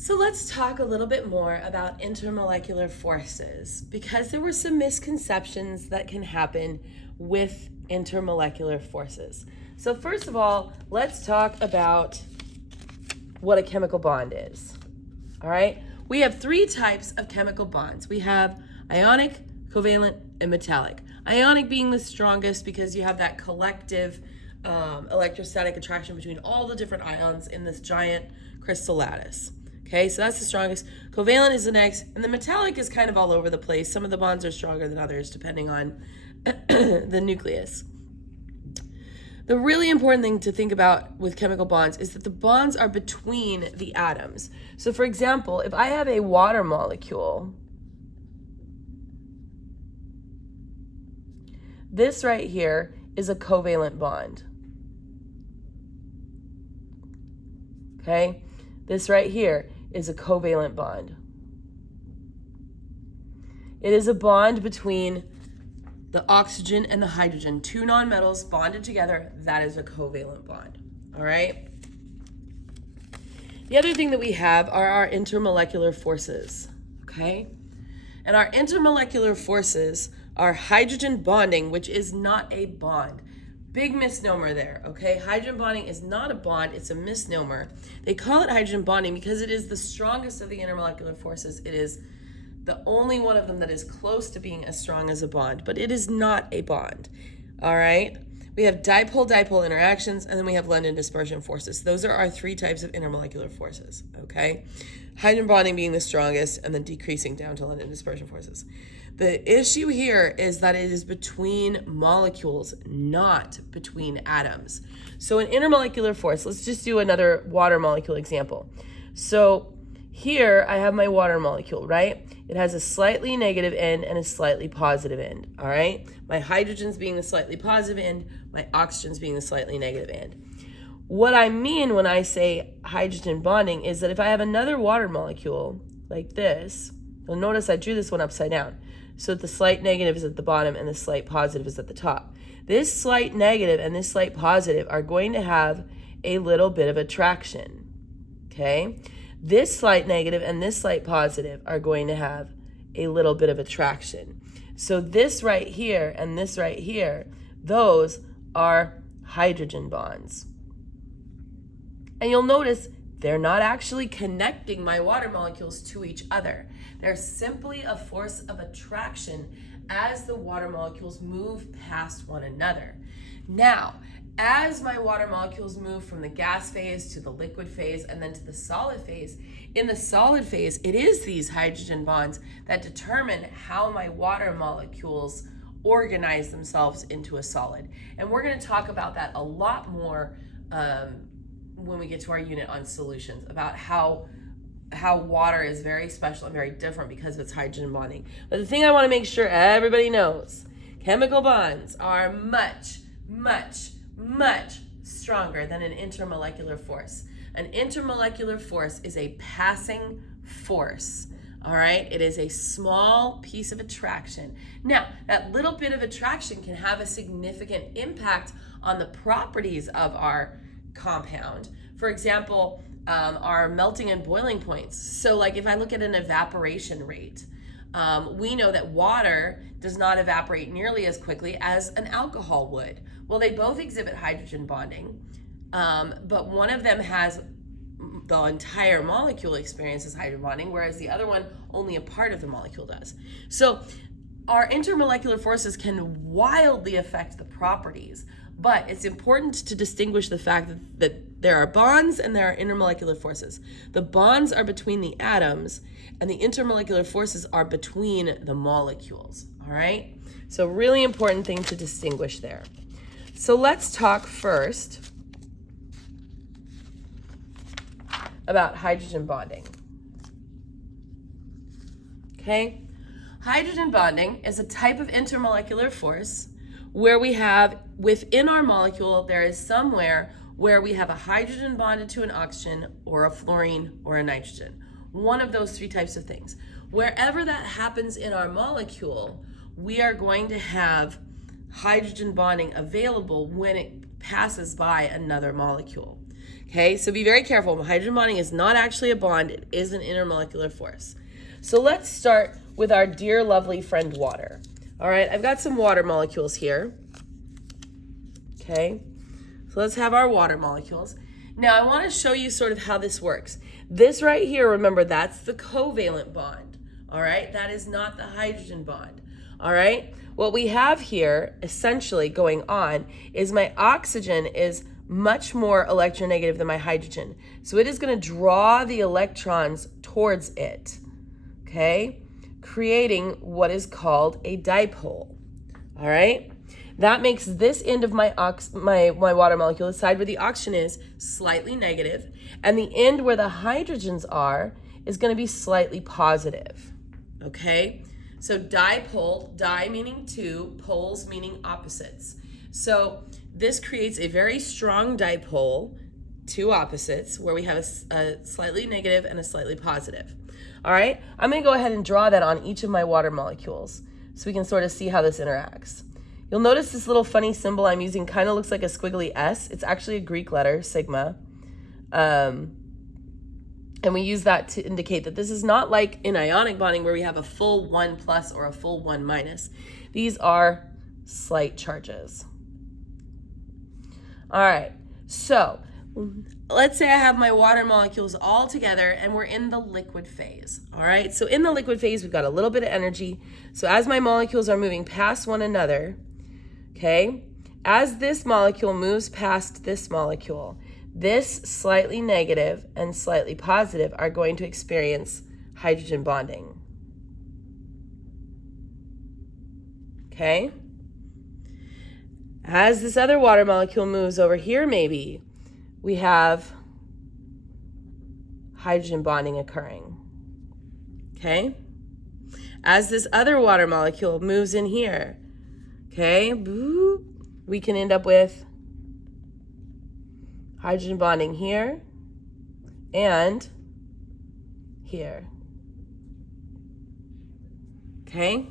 So let's talk a little bit more about intermolecular forces because there were some misconceptions that can happen with intermolecular forces. So first of all, let's talk about what a chemical bond is. All right? We have three types of chemical bonds. We have ionic, covalent, and metallic. Ionic being the strongest because you have that collective electrostatic attraction between all the different ions in this giant crystal lattice. Okay, so that's the strongest. Covalent is the next, and the metallic is kind of all over the place. Some of the bonds are stronger than others depending on the nucleus. The really important thing to think about with chemical bonds is that the bonds are between the atoms. So for example, if I have a water molecule, this right here is a covalent bond. Okay, this right here is a covalent bond. It is a bond between the oxygen and the hydrogen. Two nonmetals bonded together, that is a covalent bond. All right? The other thing that we have are our intermolecular forces. Okay? And our intermolecular forces are hydrogen bonding, which is not a bond. Big misnomer there, okay? Hydrogen bonding is not a bond, it's a misnomer. They call it hydrogen bonding because it is the strongest of the intermolecular forces. It is the only one of them that is close to being as strong as a bond, but it is not a bond, all right? We have dipole-dipole interactions, and then we have London dispersion forces. Those are our three types of intermolecular forces, okay? Hydrogen bonding being the strongest, and then decreasing down to London dispersion forces. The issue here is that it is between molecules, not between atoms. So an intermolecular force, let's just do another water molecule example. So here I have my water molecule, right? It has a slightly negative end and a slightly positive end, all right? My hydrogen's being the slightly positive end, my oxygen's being the slightly negative end. What I mean when I say hydrogen bonding is that if I have another water molecule like this, you'll notice I drew this one upside down. So the slight negative is at the bottom and the slight positive is at the top. This slight negative and this slight positive are going to have a little bit of attraction, okay? This slight negative and this slight positive are going to have a little bit of attraction. So this right here and this right here, those are hydrogen bonds. And you'll notice they're not actually connecting my water molecules to each other. They're simply a force of attraction as the water molecules move past one another. Now, as my water molecules move from the gas phase to the liquid phase and then to the solid phase, in the solid phase, it is these hydrogen bonds that determine how my water molecules organize themselves into a solid. And we're going to talk about that a lot more when we get to our unit on solutions, about how water is very special and very different because of its hydrogen bonding. But the thing I want to make sure everybody knows, chemical bonds are much, much, much stronger than an intermolecular force. An intermolecular force is a passing force, all right? It is a small piece of attraction. Now, that little bit of attraction can have a significant impact on the properties of our compound. For example, our melting and boiling points. So like if I look at an evaporation rate, we know that water does not evaporate nearly as quickly as an alcohol would. Well, they both exhibit hydrogen bonding, but one of them has the entire molecule experiences hydrogen bonding, whereas the other one, only a part of the molecule does. So our intermolecular forces can wildly affect the properties, but it's important to distinguish the fact that there are bonds and there are intermolecular forces. The bonds are between the atoms, and the intermolecular forces are between the molecules, all right? So really important thing to distinguish there. So let's talk first about hydrogen bonding. Okay? Hydrogen bonding is a type of intermolecular force where we have, within our molecule, there is somewhere where we have a hydrogen bonded to an oxygen or a fluorine or a nitrogen. One of those three types of things. Wherever that happens in our molecule, we are going to have hydrogen bonding available when it passes by another molecule. Okay, so be very careful. Hydrogen bonding is not actually a bond. It is an intermolecular force. So let's start with our dear lovely friend water. All right, I've got some water molecules here. Okay, so let's have our water molecules. Now I want to show you sort of how this works. This right here, remember, that's the covalent bond. All right, that is not the hydrogen bond. All right, what we have here essentially going on is my oxygen is much more electronegative than my hydrogen. So it is going to draw the electrons towards it, okay, creating what is called a dipole. All right, that makes this end of my water molecule, the side where the oxygen is, slightly negative, and the end where the hydrogens are is going to be slightly positive. Okay, so dipole, di meaning two, poles meaning opposites. So this creates a very strong dipole, two opposites, where we have a slightly negative and a slightly positive. All right, I'm going to go ahead and draw that on each of my water molecules so we can sort of see how this interacts. You'll notice this little funny symbol I'm using kind of looks like a squiggly S. It's actually a Greek letter, sigma. And we use that to indicate that this is not like in ionic bonding where we have a full 1 plus or a full 1 minus. These are slight charges. All right, so let's say I have my water molecules all together and we're in the liquid phase. All right, so in the liquid phase, we've got a little bit of energy. So as my molecules are moving past one another, okay, as this molecule moves past this molecule, this slightly negative and slightly positive are going to experience hydrogen bonding. Okay? As this other water molecule moves over here, maybe, we have hydrogen bonding occurring. Okay? As this other water molecule moves in here, okay, we can end up with hydrogen bonding here and here. Okay?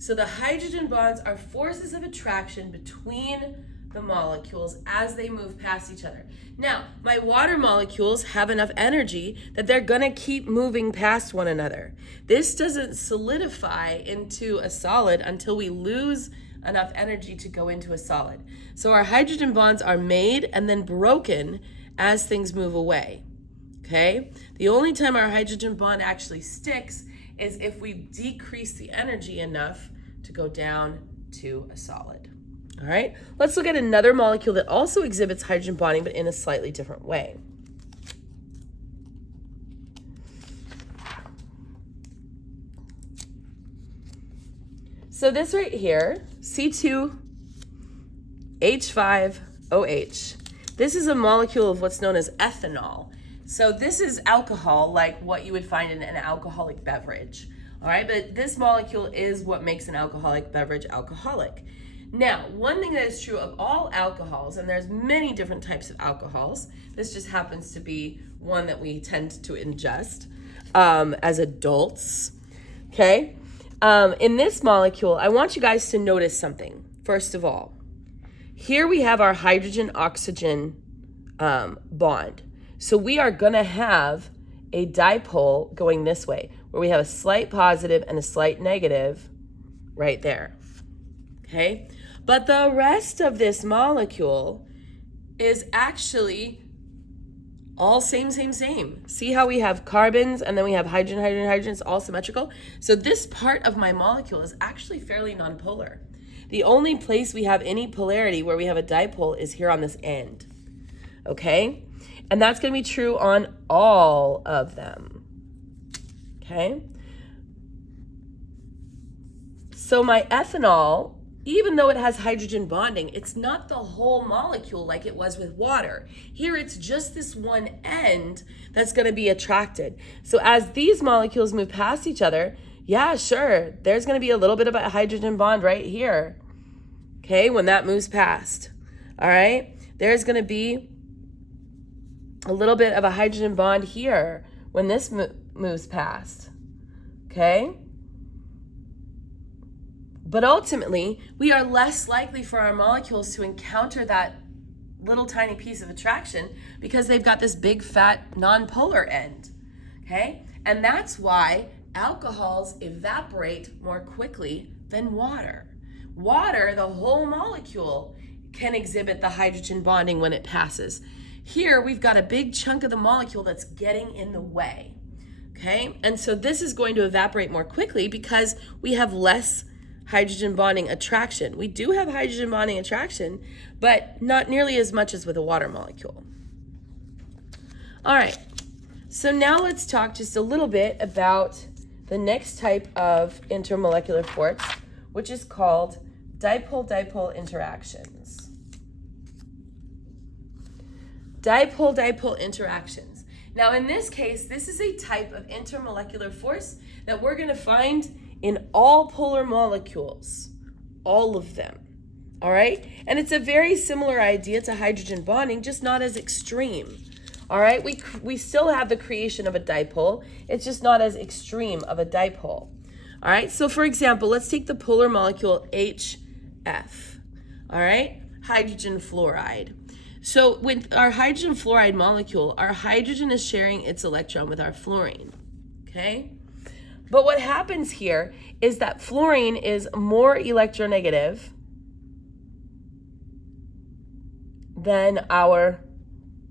So the hydrogen bonds are forces of attraction between the molecules as they move past each other. Now, my water molecules have enough energy that they're going to keep moving past one another. This doesn't solidify into a solid until we lose enough energy to go into a solid. So our hydrogen bonds are made and then broken as things move away. Okay? The only time our hydrogen bond actually sticks is if we decrease the energy enough to go down to a solid. All right? Let's look at another molecule that also exhibits hydrogen bonding, but in a slightly different way. So this right here, C2H5OH, this is a molecule of what's known as ethanol. So this is alcohol, like what you would find in an alcoholic beverage. All right, but this molecule is what makes an alcoholic beverage alcoholic. Now, one thing that is true of all alcohols, and there's many different types of alcohols, this just happens to be one that we tend to ingest as adults, okay? In this molecule, I want you guys to notice something. First of all, here we have our hydrogen-oxygen bond. So we are going to have a dipole going this way, where we have a slight positive and a slight negative right there, okay? But the rest of this molecule is actually all same. See how we have carbons and then we have hydrogen, it's all symmetrical? So this part of my molecule is actually fairly nonpolar. The only place we have any polarity where we have a dipole is here on this end, okay? And that's going to be true on all of them, okay? So my ethanol, even though it has hydrogen bonding, it's not the whole molecule like it was with water. Here it's just this one end that's going to be attracted. So as these molecules move past each other, yeah, sure, there's going to be a little bit of a hydrogen bond right here, okay, when that moves past, all right? There's going to be a little bit of a hydrogen bond here when this moves past, okay? But ultimately, we are less likely for our molecules to encounter that little tiny piece of attraction because they've got this big fat nonpolar end, okay? And that's why alcohols evaporate more quickly than water. Water, the whole molecule, can exhibit the hydrogen bonding when it passes. Here, we've got a big chunk of the molecule that's getting in the way, okay? And so this is going to evaporate more quickly because we have less hydrogen bonding attraction. We do have hydrogen bonding attraction, but not nearly as much as with a water molecule. All right, so now let's talk just a little bit about the next type of intermolecular force, which is called dipole-dipole interactions. Dipole-dipole interactions. Now in this case, this is a type of intermolecular force that we're going to find in all polar molecules, all of them, all right? And it's a very similar idea to hydrogen bonding, just not as extreme, all right? We still have the creation of a dipole, it's just not as extreme of a dipole, all right? So for example, let's take the polar molecule HF, all right? Hydrogen fluoride. So with our hydrogen fluoride molecule, our hydrogen is sharing its electron with our fluorine, okay? But what happens here is that fluorine is more electronegative than our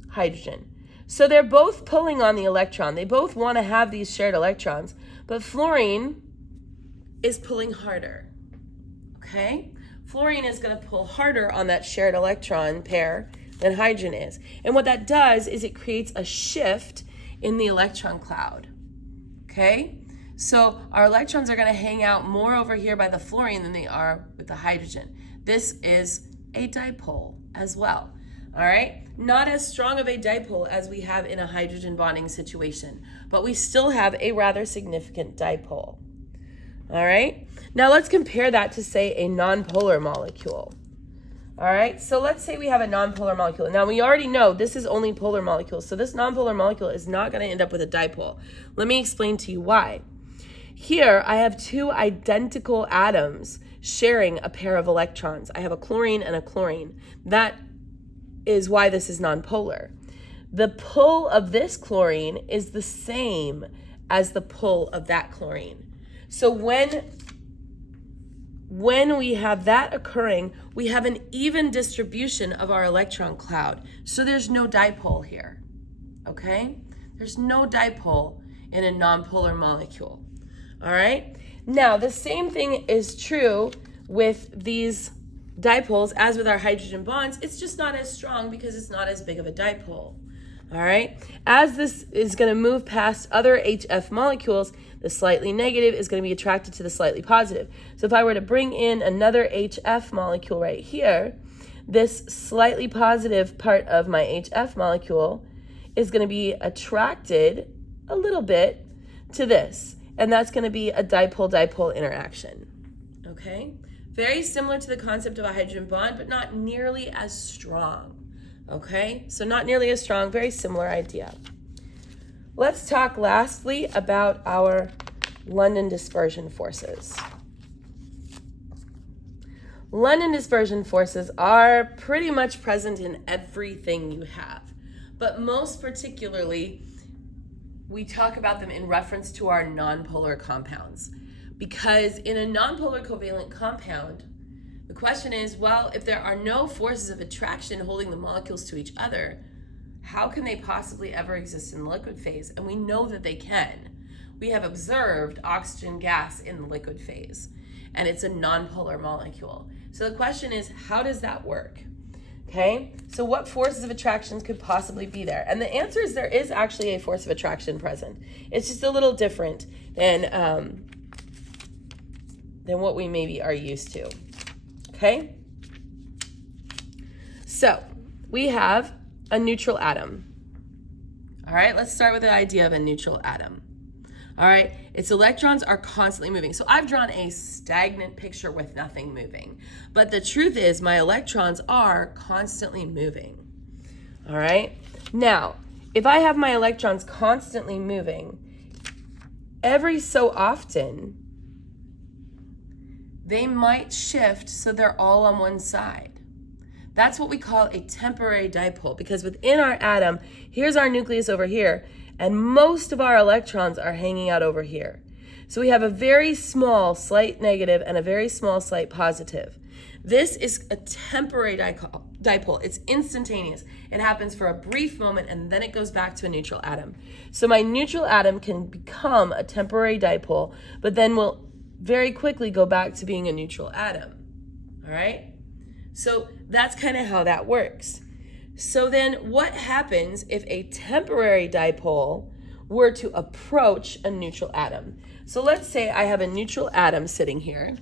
hydrogen. So they're both pulling on the electron. They both want to have these shared electrons, but fluorine is pulling harder, okay? Fluorine is going to pull harder on that shared electron pair than hydrogen is. And what that does is it creates a shift in the electron cloud, okay? So our electrons are going to hang out more over here by the fluorine than they are with the hydrogen. This is a dipole as well, all right? Not as strong of a dipole as we have in a hydrogen bonding situation, but we still have a rather significant dipole, all right? Now let's compare that to, say, a nonpolar molecule. All right, so let's say we have a nonpolar molecule. Now we already know this is only polar molecules, so this nonpolar molecule is not going to end up with a dipole. Let me explain to you why. Here I have two identical atoms sharing a pair of electrons. I have a chlorine and a chlorine. That is why this is nonpolar. The pull of this chlorine is the same as the pull of that chlorine. So when we have that occurring, we have an even distribution of our electron cloud. So there's no dipole here, okay? There's no dipole in a nonpolar molecule, all right? Now, the same thing is true with these dipoles as with our hydrogen bonds. It's just not as strong because it's not as big of a dipole, all right? As this is going to move past other HF molecules, the slightly negative is going to be attracted to the slightly positive. So if I were to bring in another HF molecule right here, this slightly positive part of my HF molecule is going to be attracted a little bit to this, and that's going to be a dipole-dipole interaction, okay? Very similar to the concept of a hydrogen bond, but not nearly as strong, okay? So not nearly as strong, very similar idea. Let's talk lastly about our London dispersion forces. London dispersion forces are pretty much present in everything you have, but most particularly, we talk about them in reference to our nonpolar compounds. Because in a nonpolar covalent compound, the question is, well, if there are no forces of attraction holding the molecules to each other, how can they possibly ever exist in the liquid phase? And we know that they can. We have observed oxygen gas in the liquid phase, and it's a nonpolar molecule. So the question is, how does that work? Okay, so what forces of attraction could possibly be there? And the answer is there is actually a force of attraction present. It's just a little different than what we maybe are used to. Okay, so we have a neutral atom. All right, let's start with the idea of a neutral atom. All right, its electrons are constantly moving. So I've drawn a stagnant picture with nothing moving. But the truth is my electrons are constantly moving. All right, now, if I have my electrons constantly moving, every so often, they might shift so they're all on one side. That's what we call a temporary dipole, because within our atom, here's our nucleus over here, and most of our electrons are hanging out over here. So we have a very small slight negative and a very small slight positive. This is a temporary dipole. It's instantaneous. It happens for a brief moment and then it goes back to a neutral atom. So my neutral atom can become a temporary dipole, but then will very quickly go back to being a neutral atom. All right? So that's kind of how that works. So then what happens if a temporary dipole were to approach a neutral atom? So let's say I have a neutral atom sitting here.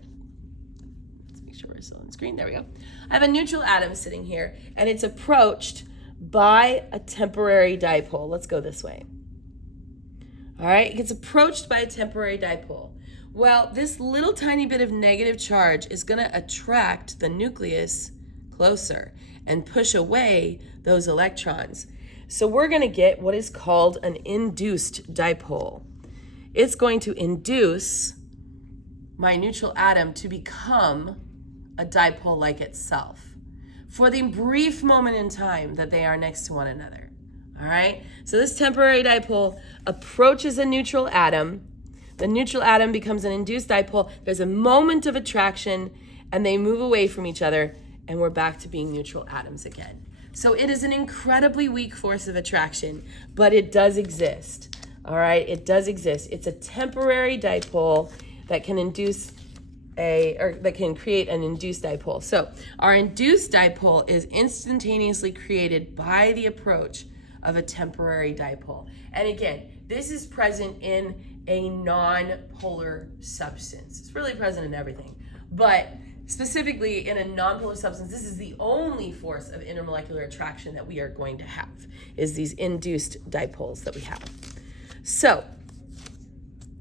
Let's make sure we're still on screen. There we go. I have a neutral atom sitting here, and it's approached by a temporary dipole. Let's go this way. All right, it gets approached by a temporary dipole. Well, this little tiny bit of negative charge is going to attract the nucleus closer and push away those electrons. So we're going to get what is called an induced dipole. It's going to induce my neutral atom to become a dipole like itself for the brief moment in time that they are next to one another. All right? So this temporary dipole approaches a neutral atom. The neutral atom becomes an induced dipole. There's a moment of attraction, and they move away from each other, and we're back to being neutral atoms again. So it is an incredibly weak force of attraction, but it does exist. All right, it does exist. It's a temporary dipole that can create an induced dipole. So our induced dipole is instantaneously created by the approach of a temporary dipole. And again, this is present in a non-polar substance. It's really present in everything, but specifically in a non-polar substance, this is the only force of intermolecular attraction that we are going to have, is these induced dipoles that we have. So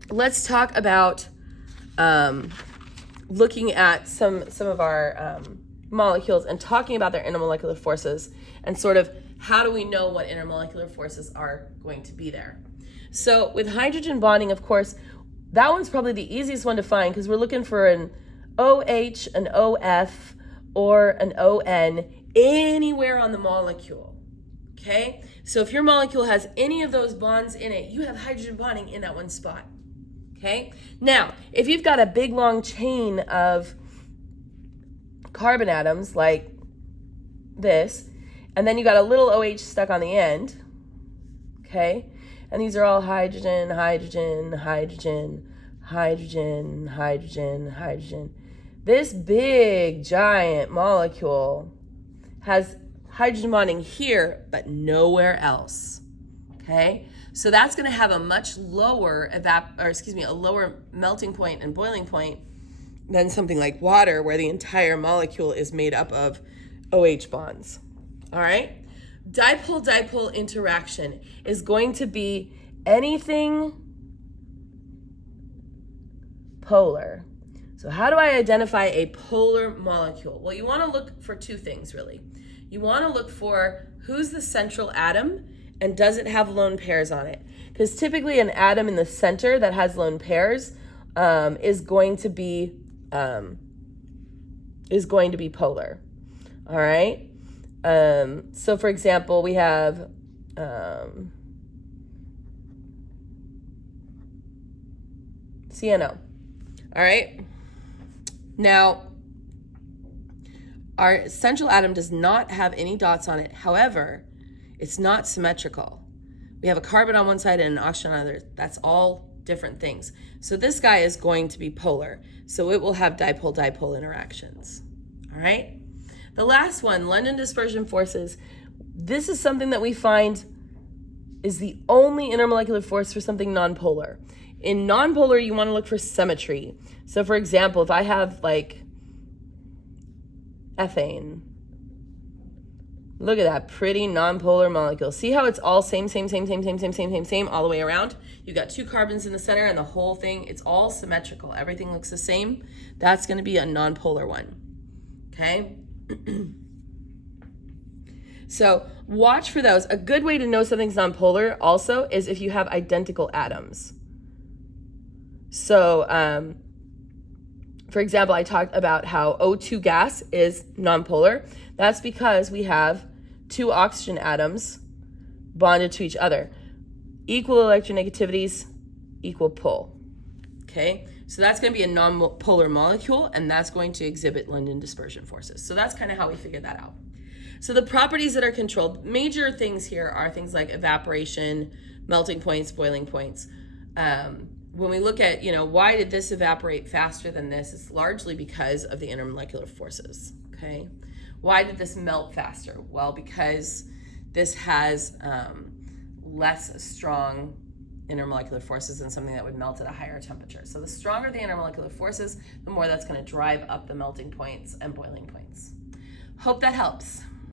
let's talk about looking at some of our molecules and talking about their intermolecular forces and sort of how do we know what intermolecular forces are going to be there. So with hydrogen bonding, of course, that one's probably the easiest one to find because we're looking for an OH, an OF, or an ON anywhere on the molecule, okay? So if your molecule has any of those bonds in it, you have hydrogen bonding in that one spot, okay? Now, if you've got a big long chain of carbon atoms like this, and then you got a little OH stuck on the end, okay? And these are all hydrogen, hydrogen, hydrogen, hydrogen, hydrogen, hydrogen. This big, giant molecule has hydrogen bonding here, but nowhere else, okay? So that's gonna have a much lower a lower melting point and boiling point than something like water, where the entire molecule is made up of OH bonds, all right? Dipole-dipole interaction is going to be anything polar. So how do I identify a polar molecule? Well, you want to look for two things, really. You want to look for who's the central atom and does it have lone pairs on it? Because typically an atom in the center that has lone pairs is going to be polar. All right. So for example, we have CNO. All right. Now, our central atom does not have any dots on it. However, it's not symmetrical. We have a carbon on one side and an oxygen on the other. That's all different things. So this guy is going to be polar. So it will have dipole-dipole interactions. All right. The last one, London dispersion forces. This is something that we find is the only intermolecular force for something nonpolar. In nonpolar, you want to look for symmetry. So for example, if I have like ethane, look at that pretty nonpolar molecule. See how it's all same all the way around? You got two carbons in the center and the whole thing, it's all symmetrical. Everything looks the same. That's going to be a nonpolar one, okay? So watch for those. A good way to know something's nonpolar also is if you have identical atoms. So, for example, I talked about how O2 gas is nonpolar. That's because we have two oxygen atoms bonded to each other. Equal electronegativities, equal pull. Okay, so that's going to be a non-polar molecule, and that's going to exhibit London dispersion forces. So that's kind of how we figured that out. So the properties that are controlled, major things here are things like evaporation, melting points, boiling points. When we look at, why did this evaporate faster than this, it's largely because of the intermolecular forces, okay? Why did this melt faster? Well, because this has less strong intermolecular forces than something that would melt at a higher temperature. So the stronger the intermolecular forces, the more that's going to drive up the melting points and boiling points. Hope that helps.